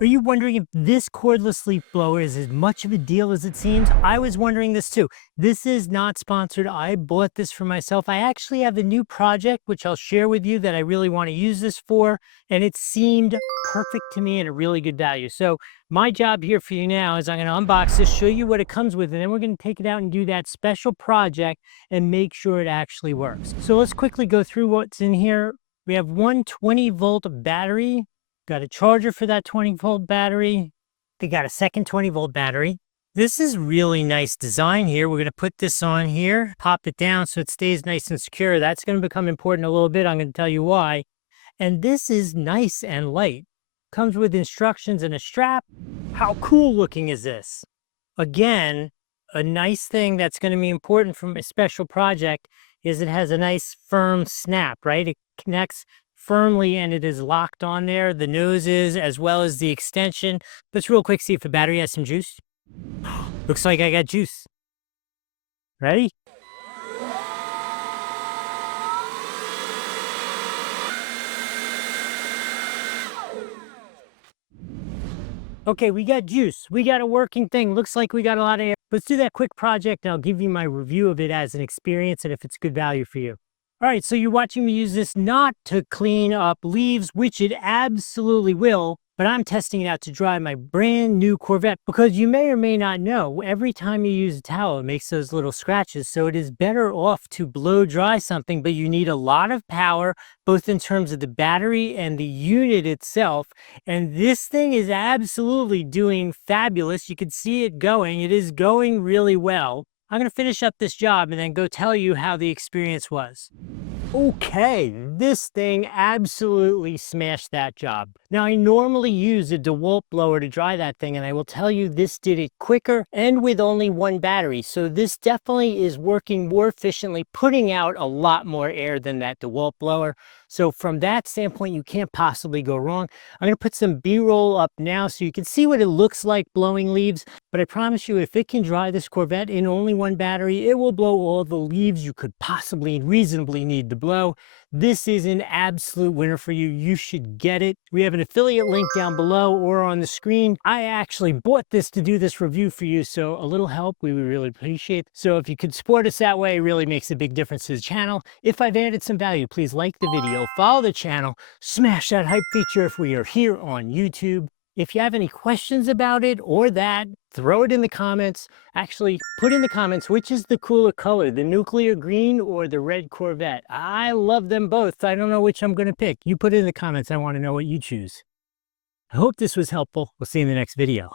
Are you wondering if this cordless leaf blower is as much of a deal as it seems? I was wondering this too. This is not sponsored. I bought this for myself. I actually have a new project, which I'll share with you that I really want to use this for. And it seemed perfect to me and a really good value. So my job here for you now is I'm going to unbox this, show you what it comes with, and then we're going to take it out and do that special project and make sure it actually works. So let's quickly go through what's in here. We have one 20-volt battery. Got a charger for that 20-volt battery. They got a second 20-volt battery. This is really nice design here. We're going to put this on here, pop it down so it stays nice and secure. That's going to become important a little bit. I'm going to tell you why. And this is nice and light. Comes with instructions and a strap. How cool looking is this? Again, a nice thing that's going to be important from a special project is it has a nice firm snap, right? It connects firmly and it is locked on there. The nose is, as well as the extension. Let's real quick see if the battery has some juice. Looks like I got juice. Ready? Okay, we got juice. We got a working thing. Looks like we got a lot of air. Let's do that quick project and I'll give you my review of it as an experience and if it's good value for you. All right, so you're watching me use this not to clean up leaves, which it absolutely will, but I'm testing it out to dry my brand new Corvette because you may or may not know, every time you use a towel, it makes those little scratches. So it is better off to blow dry something, but you need a lot of power, both in terms of the battery and the unit itself. And this thing is absolutely doing fabulous. You can see it going. It is going really well. I'm going to finish up this job and then go tell you how the experience was. Okay, this thing absolutely smashed that job. Now, I normally use a DeWalt blower to dry that thing, and I will tell you this did it quicker and with only one battery. So this definitely is working more efficiently, putting out a lot more air than that DeWalt blower. So from that standpoint, you can't possibly go wrong. I'm going to put some B-roll up now so you can see what it looks like blowing leaves. But I promise you, if it can dry this Corvette in only one battery, it will blow all the leaves you could possibly reasonably need to blow. This is an absolute winner for you. You should get it. We have an affiliate link down below or on the screen. I actually bought this to do this review for you, so a little help we would really appreciate. So if you could support us that way, it really makes a big difference to the channel. If I've added some value, please like the video, follow the channel, smash that hype feature if we are here on YouTube. If you have any questions about it or that, throw it in the comments. Actually, put in the comments which is the cooler color, the nuclear green or the red Corvette. I love them both. I don't know which I'm going to pick. You put it in the comments. I want to know what you choose. I hope this was helpful. We'll see you in the next video.